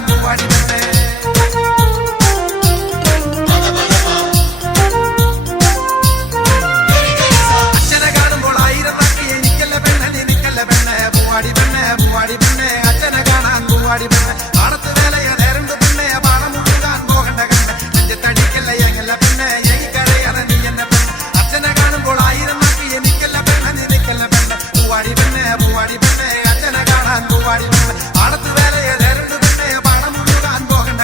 കാണാൻ പൂവാടി പെണ്ണേ അച്ഛനെ കാണുമ്പോൾ ആയിരം നാക്കി എനിക്കല്ല പെണ്ണെ നിനക്കല്ല പെണ്ണെ പൂവാടി പെണ്ണെ പൂവാടി പെണ്ണെ അച്ഛനെ കാണാൻ പൂവാടി പെണ്ണെ പാടത്ത് വേലയ നേരണ്ട് പെണ്ണെ പാടം മുഴുകാൻ പോകണ്ട കണ്ടെ നെഞ്ചത്തടിക്കല്ല എങ്ങല്ല പെണ്ണെ എനിക്കറിയാതെ നീ എന്നെ പെണ്ണെ അച്ഛനെ കാണുമ്പോൾ ആയിരം നാക്കി എനിക്കല്ല പെണ്ണെ നിനക്കല്ല പെണ്ണെ പൂവാടി പെണ്ണെ പൂവാടി പെണ്ണെ അച്ഛനെ കാണാൻ പൂവാടി പെണ്ണെ പാടത്ത് വേലയ നേരണ്ട് പെണ്ണെ പാടം മുഴുകാൻ പോകണ്ട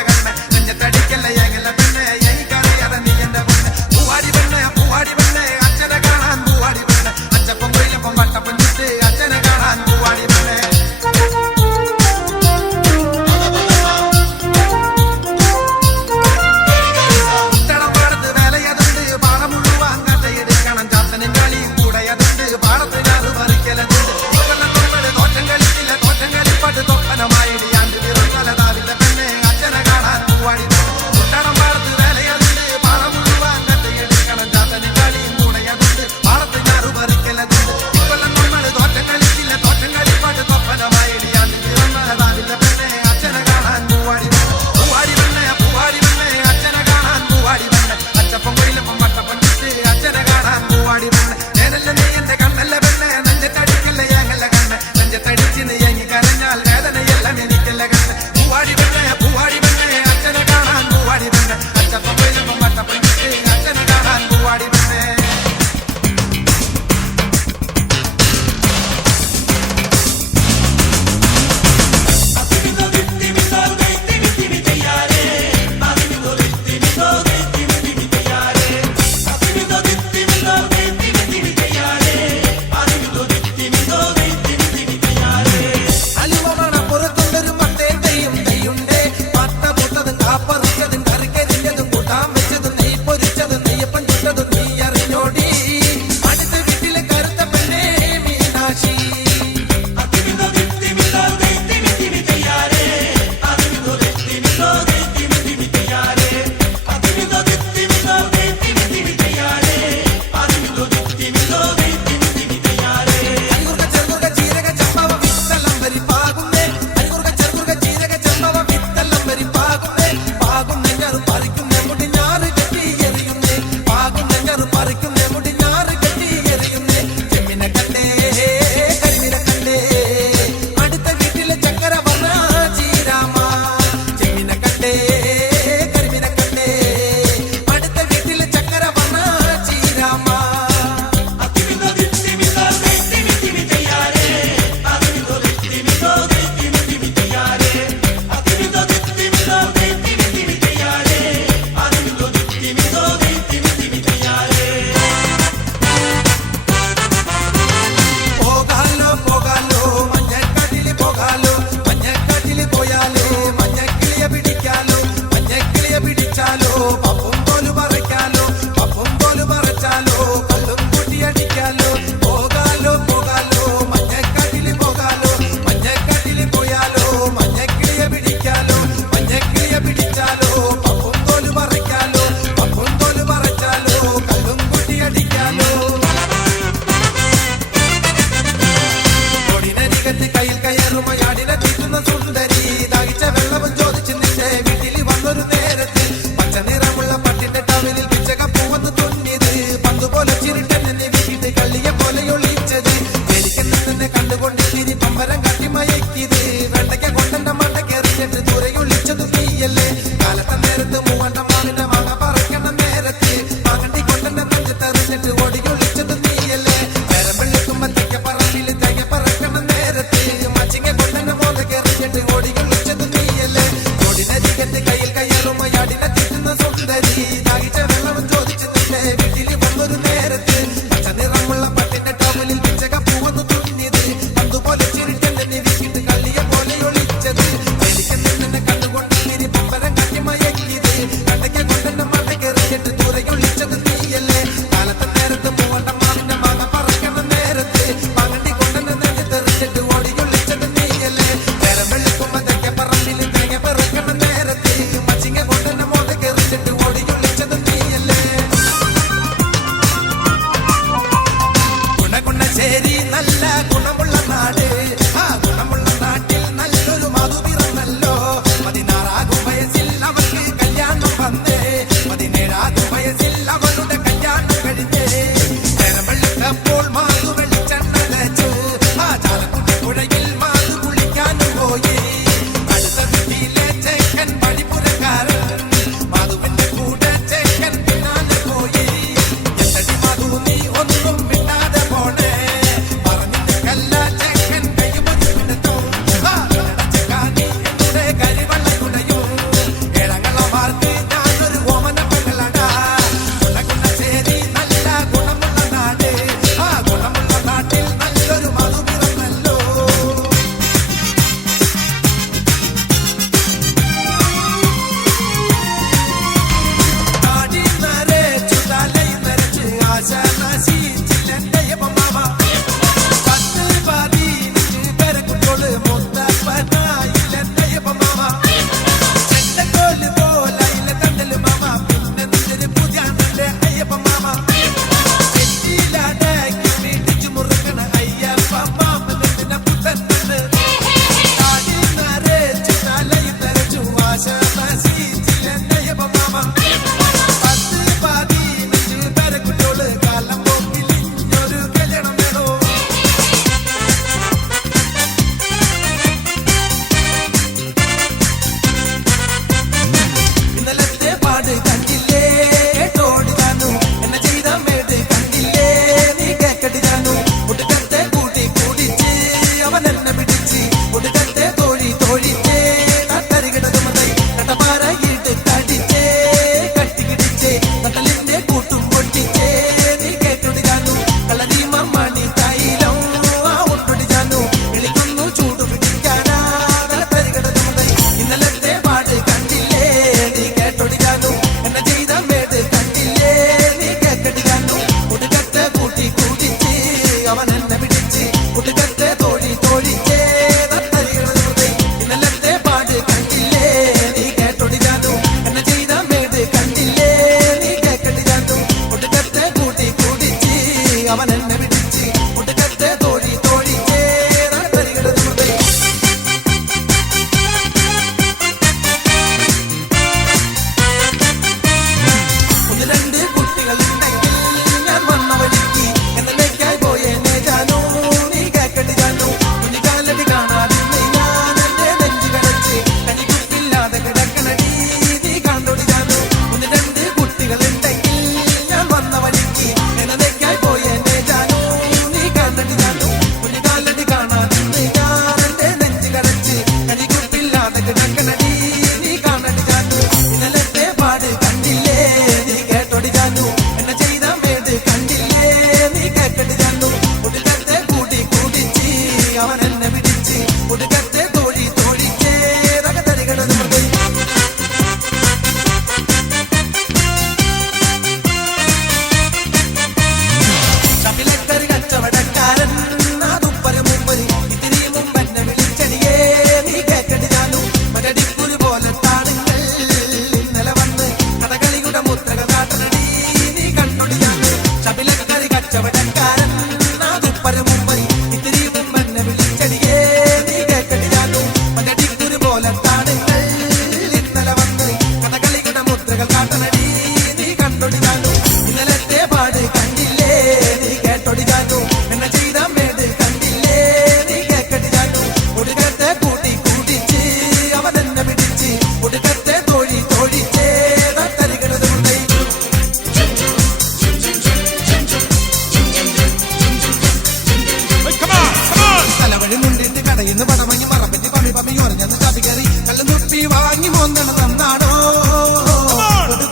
മോന്തണ നന്നാണോ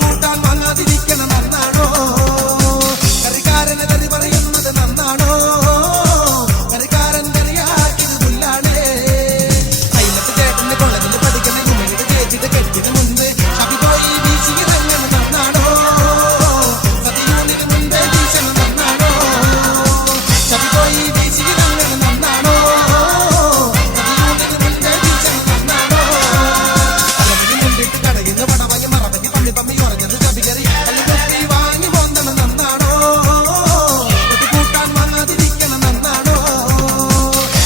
കൂട്ടാൻ വാങ്ങാതിരിക്കണ നന്നാണോ കറിക്കാരനെ കറി പറയുന്നത് നന്നാണോ കറിക്കാരൻ കറിയാക്കിയത് പുല്ലാണേ അയിലത്ത് ചേട്ടന്റെ കൊള്ളതിന് പഠിക്കണ ഇമ്മയുടെ ചേച്ചിട്ട് കെട്ടിന് മുൻപ് ഷബി പോയി വീശിയതെങ്ങനെ നന്നാണോ സതിയൂണിന് മുൻപേ വീശണ നന്നാണോ ഷബി പോയി വീശിയതെങ്ങനെ നന്നാണോ സതിയൂണിന് മുൻപേ വീശണ നന്നാണോ അലവിന് മുണ്ടിട്ട് കടയിന്ന് വടവങ്ങി മറവതി പമ്മി പമ്മി ഉറഞ്ഞത് ഷബി കറി അല്ലുകുട്ടി വാങ്ങി പോന്നണ നന്നാണോ കൂട്ടാൻ വാങ്ങാതിരിക്കണ നന്നാണോ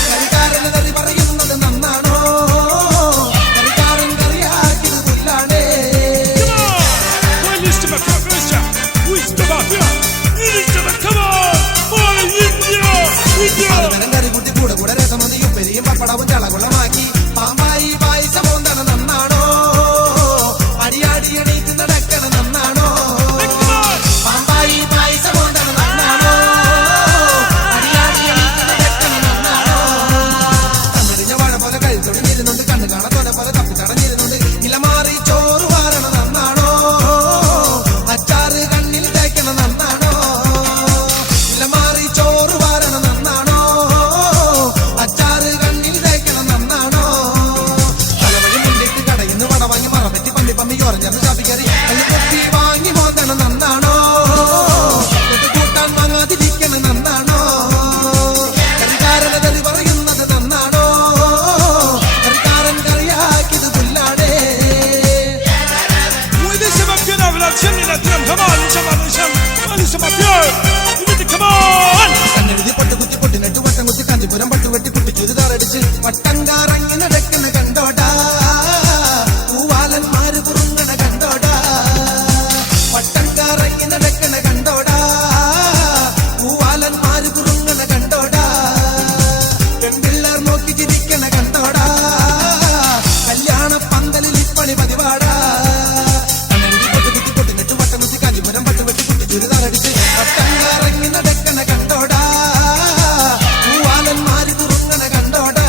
കറിക്കാരന് കറി പറയുന്നത് നന്നാണോ കറിക്കാരൻ കറിയാക്കിയത് പുല്ലാണേ പലതരം കറികുട്ടി കൂടെ കൂടെ രസമതിയും പെരിയും പപ്പടവും ചളകുളമാക്കി പാമ്പായി പായസം പോന്തണ നന്നാണോ അടിയാടി എണീറ്റ് നടക്കണ നന്നാണോ പാമ്പായി പായസം പോന്തണ നന്നാണോ അടിയാടി എണീറ്റ് നടക്കണ നന്നാണോ കണ്ണടിഞ്ഞ വാഴ പോലെ കഴുത്തൊടിഞ്ഞിരുന്നുണ്ട് കണ്ണു കാണത്തോടെ പോലെ തപ്പിത്തടഞ്ഞിരുന്നുണ്ട് ഇലമാറി ചോറ് വാരണ നന്നാണോ അച്ചാറ് കണ്ണിൽ തേക്കണ നന്നാണോ ഇലമാറി ചോറ് വാരണ നന്നാണോ അച്ചാറ് കണ്ണിൽ തേക്കണ നന്നാണോ തലവഴി മുണ്ടിട്ട് കടയിന്ന് വടവാങ്ങി മറപറ്റി പമ്മി പമ്മി ഉറഞ്ഞത് ചാപ്പിക്കറി കുപ്പി വാങ്ങി മോതണ നന്നാണോ കൂട്ടാൻ വാങ്ങാതിരിക്കണ നന്നാണോ കറിക്കാരനെ കറി പറയുന്നത് നന്നാണോ കറിക്കാരൻ കറിയാക്കിയത് പുല്ലാണേ കണ്ണെഴുതി പൊട്ട് കുത്തി പൊട്ടിനെട്ട് വട്ടം കുത്തി കാഞ്ചിപുരം പട്ടുവെട്ടി കുട്ടി ചുരിദാറടിച്ച് വട്ടം കാറങ്ങി നടക്കണ കണ്ടോടാ പൂവാലന്മാര് കുറുങ്ങണ കണ്ടോടാ വട്ടം കാറങ്ങി നടക്കണ കണ്ടോടാ പൂവാലന്മാര് കുറുങ്ങണ കണ്ടോടാ പെൺപിള്ളേർ നോക്കി ചിരിക്കണ കണ്ടോടാ കല്യാണ പന്തലിൽ ഇപ്പണി പതിവാടാ കണ്ണെഴുതി പൊട്ട് കുത്തി പൊട്ടിനെട്ട് വട്ടം കുത്തി കാഞ്ചിപുരം പട്ടുവെട്ടി കുട്ടി ചുരിദാറടിച്ച് വട്ടം കാറങ്ങി നടക്കണ കണ്ടോടാ പൂവാലന്മാര് കുറുങ്ങണ കണ്ടോടാ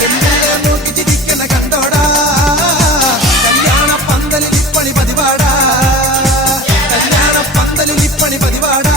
പെൺപിള്ളേർ നോക്കി ചിരിക്കണ കണ്ടോടാ കല്യാണ പന്തലിൽ ഇപ്പണി പതിവാടാ കല്യാണ പന്തലിൽ ഇപ്പണി പതിവാടാ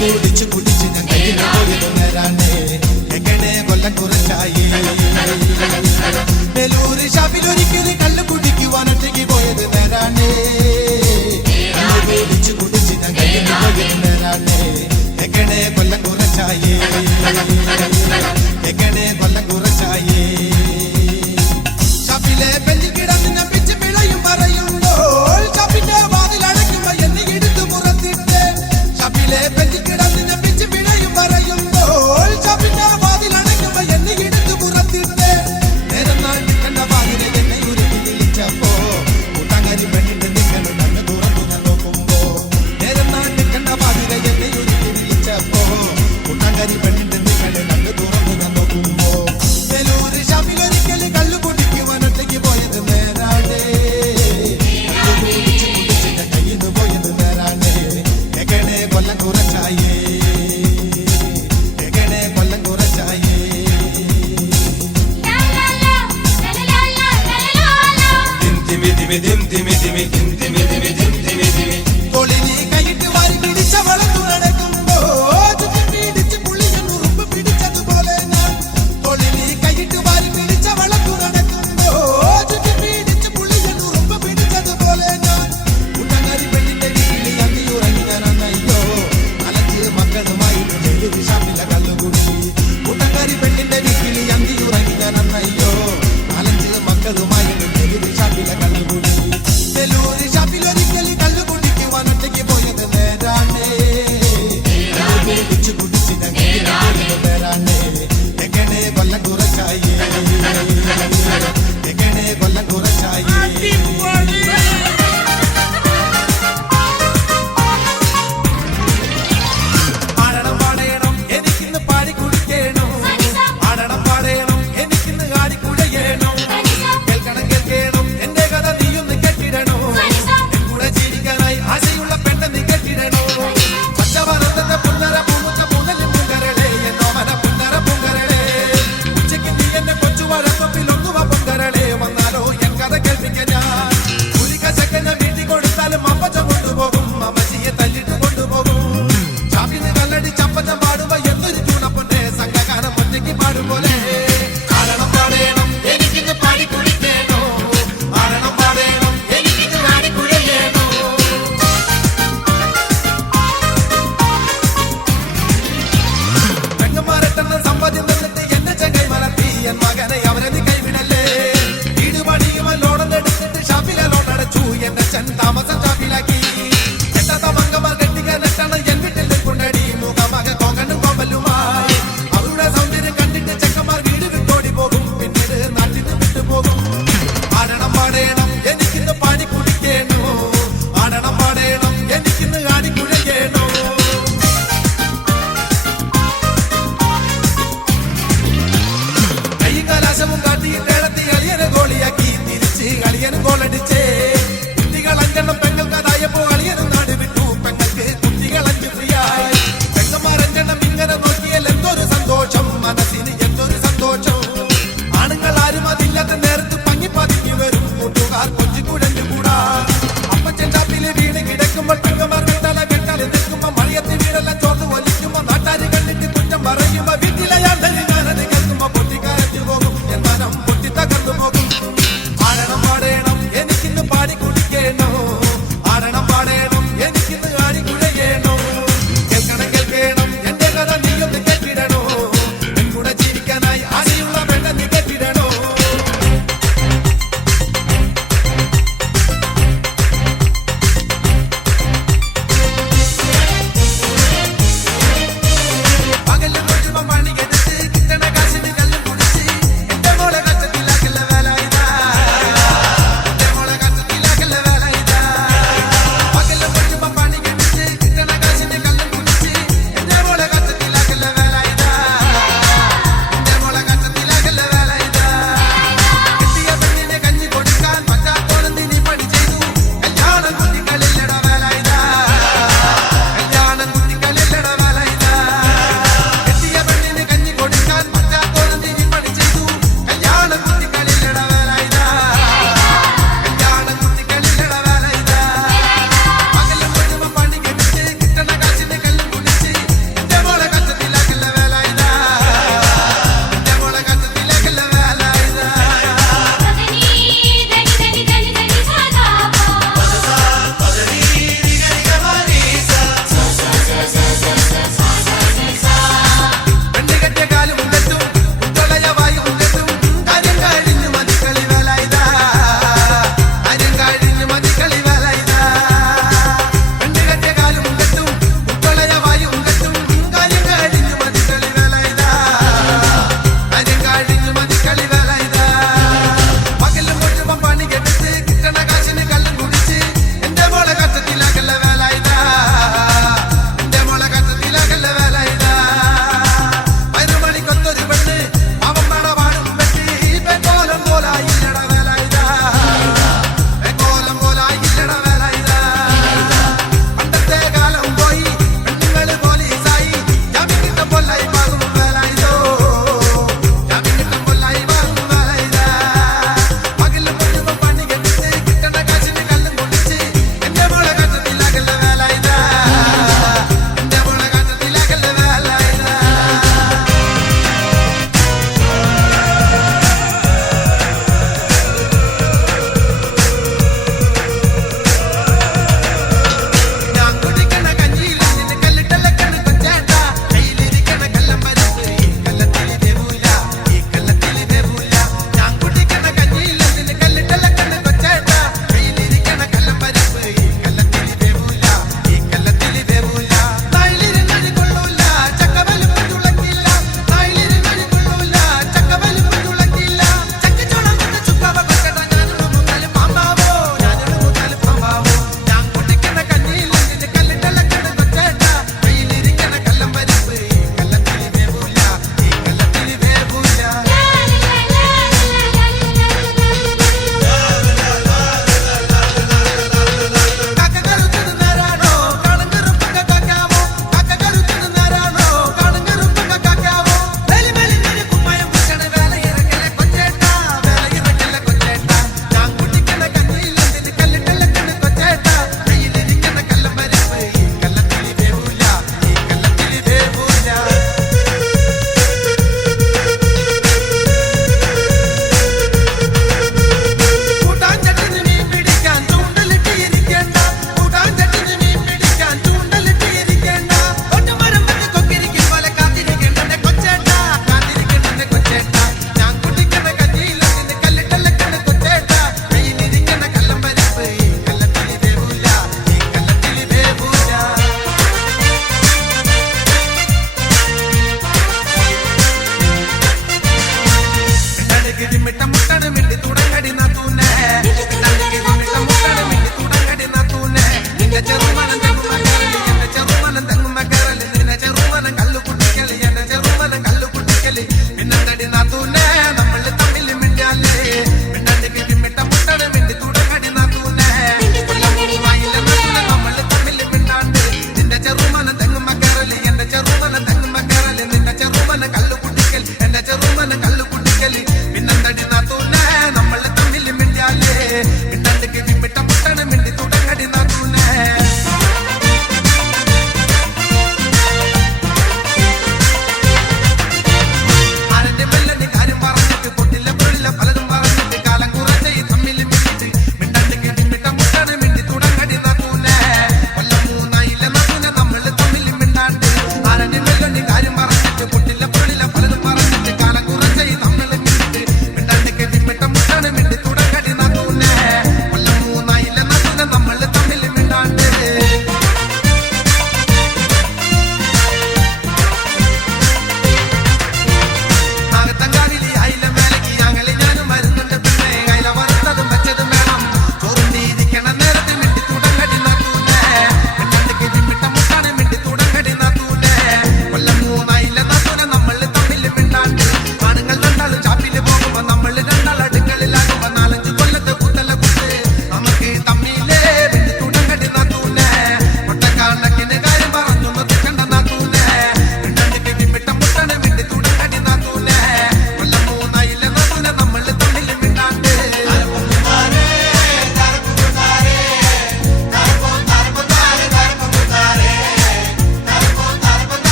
കുടിച്ച് കുടിച്ച് ഞാൻ കയ്യിൽ പോയത് നേരാണേ എങ്ങനെ കൊല്ലം കുറച്ചായി വെലൂര് ഷാപ്പിലൊരിക്കല് കള്ള് കുടിക്കുവാൻ ഒറ്റയ്ക്ക് പോയത് നേരാണേ കുടിച്ച് കുടിച്ച് ഞാൻ കയ്യിൽ പോയത് നേരാണേ എങ്ങനെ കൊല്ലം കുറച്ചായി എങ്ങനെ കൊല്ലം കുറച്ചായി ഷാപ്പിലെ പെല്ലി കിടന്ന് ഞാൻ പിച്ച് പിളയും പറയുമ്പോൾ ഷാപ്പിന്റെ വാതിൽ അടയ്ക്കുമ്പോ എന്നെ എടുത്തു പുറത്തിട്ട് ഷാപ്പിലെ പെല്ലി കിടന്ന് ഞാൻ പിച്ച് പിളയും പറയുമ്പോൾ ഷാപ്പിന്റെ വാതിൽ അടയ്ക്കുമ്പോ എന്നെ എടുത്തു പുറത്തിട്ട് നേരം നാൾ നിൽക്കേണ്ട വാതിലെ എന്നെ ഉരുക്കി വിളിച്ചപ്പോ കൂട്ടാങ്കാരി പെണ്ണിന്റെ നിൽക്കണം കണ്ണ് തുറന്നു ഞാൻ നോക്കുമ്പോ നേരം നാൾ നിൽക്കേണ്ട വാതിലെ എന്നെ ഉരുക്കി വിളിച്ചപ്പോ കൂട്ടാങ്കാരി പെണ്ണിന്റെ നിൽക്കണം കണ്ണ് തുറന്നു ഞാൻ നോക്കുമ്പോ വെലൂര് ഷാപ്പിലൊരിക്കല് കള്ളു കുടിക്കുവാൻ ഒറ്റയ്ക്ക് പോയത് നേരാണേ കുടിച്ച് കുടിച്ച് ഞാൻ കയ്യിന്ന് പോയത് നേരാണേ എങ്ങനെ കൊല്ലം കുറച്ചായേ എങ്ങനെ കൊല്ലം കുറച്ചായേ തൊളിനി കൈയിട്ട് വാരി പിടിച്ചവളെ തുണക്കുമ്പോ ചുറ്റി പിടിച്ച് പുള്ളിയെ നുറുമ്പ് പിടിച്ചതുപോലെ ഞാൻ തൊളിനി കൈയിട്ട് വാരി പിടിച്ചവളെ തുണക്കുമ്പോ ചുറ്റി പിടിച്ച് പുള്ളിയെ നുറുമ്പ് പിടിച്ചതുപോലെ ഞാൻ കൂട്ടങ്കാരി പെണ്ണിന്റെ വീട്ടിൽ അന്തി ഉറങ്ങി ഞാൻ അന്നയ്യോ അലഞ്ച് മക്കളുമായിട്ട് ജയിലിൽ ഷാപ്പിലെ കള്ളുകുടി കൂട്ടങ്കാരി പെണ്ണിന്റെ വീട്ടിൽ അന്തി ഉറങ്ങി ഞാൻ അന്നയ്യോ അലഞ്ച് മക്കളുമായിട്ട് ജയിലിൽ ഷാപ്പിലെ കള്ളുകുടി വെലൂര് ഷാപ്പിലൊരിക്കല് കള്ളു കുടിക്കുവാൻ ഒറ്റയ്ക്ക് പോയത് നേരാണേ കുടിച്ച് കുടിച്ച് ഞാൻ കയ്യിൽ പോയത് നേരാണേ എങ്ങനെ കൊല്ലം കുറച്ചായി എങ്ങനെ കൊല്ലം കുറച്ചായി ആടണം പാടയണം എനിക്കിന്ന് പാടി കുടിക്കണം ആടണം പാടയണം എനിക്കിന്ന് ആടിക്കുഴയണം കേൾക്കണം കേൾക്കണം എന്റെ കഥ നീയൊന്ന് കെട്ടിടണോ എൻ കൂടെ ജീവിക്കാനായി ആശയുള്ള പെണ്ണ് നീ കെട്ടിടണോ പച്ചവനത്തെ പുന്നര പൂമുച്ച പൂന്നലും പൂങ്കരളെ എന്നോമന പുന്നര പൂങ്കരളെ ഉച്ചയ്ക്ക് നീ എന്നെ കൊച്ചു വഴക്കൊപ്പിൽ ഒന്നുവ പൊങ്കരളെ വന്നാലോ എൻ കഥ കേൾപ്പിക്കാൻ ഞാൻ കുലിക്കശക്കനെ വീട്ടിൽ കൊടുത്താലും അപ്പച്ച കൊണ്ടുപോകും അമ്മച്ചിയെ തല്ലിട്ട് കൊണ്ടുപോകും ചാപ്പിന് കല്ലടി ചപ്പച്ചം പാടുമ്പോ എന്തൊരു ചൂണപ്പൊന്നെ സംഘഗാനം ഒറ്റയ്ക്ക് പാടുപോലെ ആടണം പാടേണം എനിക്കിന്ന് പാടി കുടിക്കേണോ ആടണം പാടേണം എനിക്കിന്ന് ആടിക്കുഴയേണോ പെങ്ങന്മാരെട്ടെന്ന് സമ്പാദ്യം തന്നിട്ട് എന്നെ ചെങ്കൈ മലർത്തി എൻ മകനെ അവരെ നീ കൈവിടല്ലേ വീട് പണിയുമ ലോണെടുത്തിട്ട് ഷാപ്പിലെ ലോണടച്ചു എന്നെ ചൻ താമസം ഷാപ്പിലാക്കി എട്ടാത്ത മങ്കമാർ കെട്ടിക്കാനെട്ടാണ് എൻ വീട്ടിൽ കൊണ്ടടി മുഖമക കോങ്ങനും കോമ്പലുമായി അവരുടെ സൗന്ദര്യം കണ്ടിട്ട് ചെക്കന്മാർ വീട് വിട്ടോടി പോകും പിന്നീട് നാട്ടിൽ നിന്ന് വിട്ടുപോകും ആടണം പാടേണം എനിക്കിന്ന് പാടി കുടിക്കേണോ ആടണം പാടേണം എനിക്കിന്ന് ആടിക്കുഴയേണോ കൈയും കലാശവും കാട്ടിയിട്ട് ഇടത്തി അളിയനെ ഗോളിയാക്കി തിരിച്ച് അളിയനും ഗോളടിച്ചേ കുട്ടികൾ അഞ്ചെണ്ണം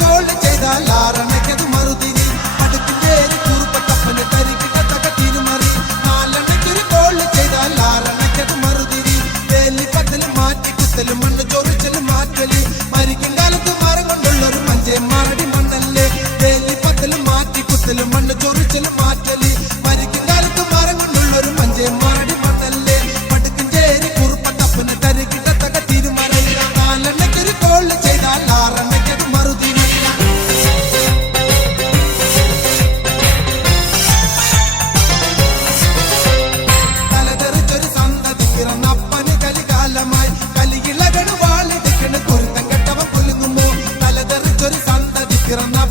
കോള് ചെയ്താൽ ആറണയ്ക്കത് മറുതിരി അടുക്കിഞ്ചേരി കുറുപ്പത്തപ്പന് കരിക്കിട്ട തക തിരുമറി നാലെണ്ണയ്ക്കൊരു കോള് ചെയ്താൽ ആറണയ്ക്കത് മറുതിരി വേലിപ്പത്തലും മാറ്റിക്കുത്തലും മണ്ണ് ചൊറിച്ചലും മാറ്റല് മരിക്കും കാലത്ത് മരം കൊണ്ടുള്ളൊരു മഞ്ചേ മറടി മണ്ണല്ലേ വേലിപ്പത്തലും മാറ്റിക്കുത്തലും മണ്ണ് ചൊറിച്ചലും മാറ്റല് മരിക്കും കാലത്ത് മരം കൊണ്ടുള്ളൊരു മഞ്ചേ മറടി മണ്ണല്ലേ പടുക്കിഞ്ചേരി കുറുപ്പത്തപ്പന് കരിക്കിട്ട തക തിരുമറി നാലെണ്ണയ്ക്കൊരു കോള് ചെയ്താൽ ആറെണ്ണയ്ക്കത് മറുതിരി തലതെറിച്ചൊരു സന്തതി പിറന്നപ്പന് കലികാലമായി കലിയിളകണ് വാളിടിക്കണ് കുരുത്തം കെട്ടവൻ കുലുങ്ങുമ്പോ തലതെറിച്ചൊരു സന്തതി പിറന്ന